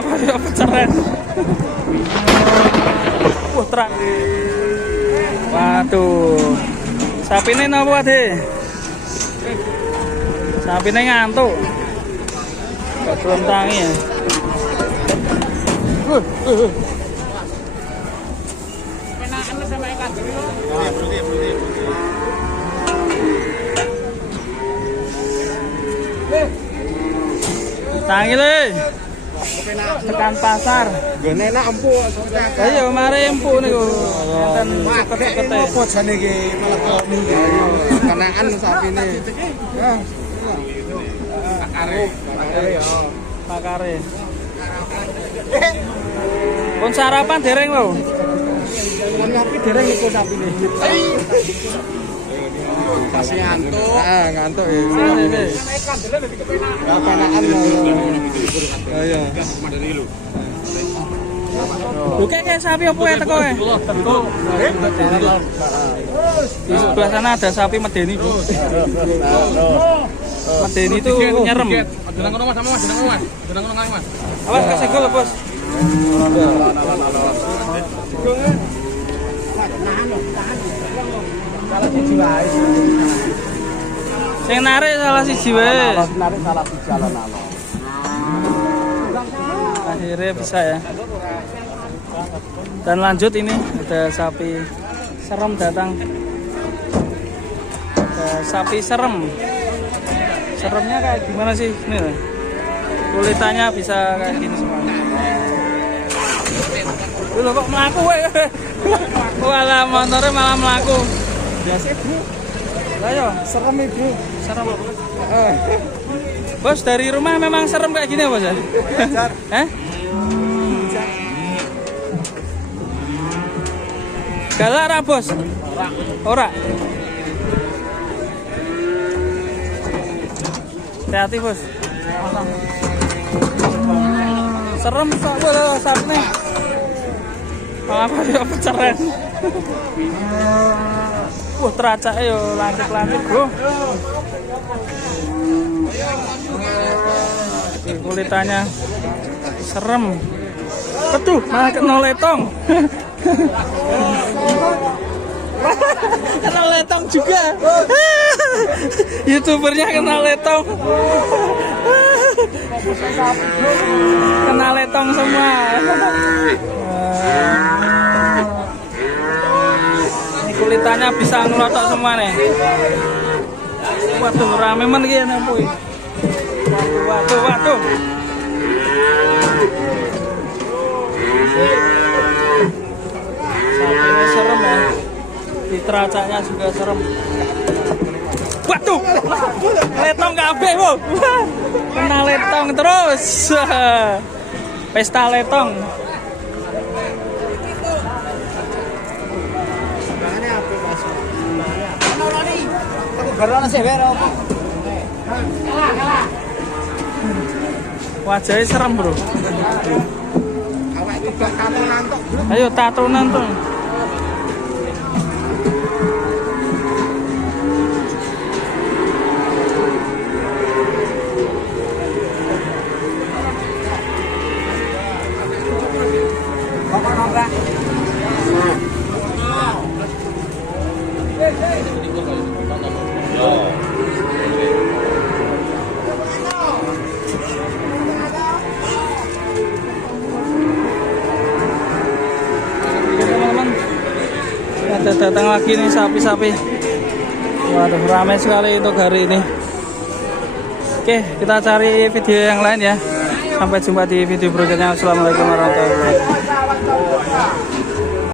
Malah kaya peceren. Terang. Waduh. Sapine napa, Ade? Sapine ngantuk. Gak belum tangi ya. Penakan sama ikan dulu. Tangi le. Tekan pasar. Gene enak empuk. Ayo mari empuk niku. Enten suket-sukete. Apa jane iki malah kok minggu. Kenaan sapine. Ya. Pakare ya. Pakare. Pun sarapan dereng lho. Ngopi dereng iku sapine. Masih ngantuk. Ah, ngantuk ya. Ya penaan lho. Ayo. Lho kayak sapi apa ya teko e? Di sebelah sana ada sapi medeni. Medeni itu nyerem. Jeneng kono Mas, sama Mas, jeneng kono Mas. Jeneng kono Mas. Awas kesegel Bos. Sing narik salah siji wae. Narik salah di jalan alon. Akhirnya bisa ya. Dan lanjut ini ada sapi serem datang. Ada sapi serem. Seremnya kayak gimana sih? Ini loh. Kulitannya bisa kayak gini semua. Dulu kok melaku ya? Walah motornya malah melaku. Biasa Bu. Ayo, Serem Ibu. serem. Bos dari rumah memang serem kayak gini ya Bos ya? Galak ra Bos? Ora. Hati-hati Bos. Serem kok lho sapne. Apa dia peceren. Teracake yo lantik-lantik, Bro. Kulitannya serem. Aduh, malah kena letong. Kena letong juga. YouTubernya kena letong. Kena letong semua. Ini kulitannya bisa ngelotok semua nih. Waduh, rame men iki napa iki. Waduh. Sapinya serem ya. Di teracaknya juga serem. Waduh, letong kabeh, Bu. Kena letong terus. Pesta letong. Wajahnya serem, Bro. Ayo tatonan tuh. Ada datang lagi nih sapi-sapi. Waduh, ramai sekali untuk hari ini. Oke, kita cari video yang lain ya. Sampai jumpa di video berikutnya. Assalamualaikum warahmatullahi wabarakatuh.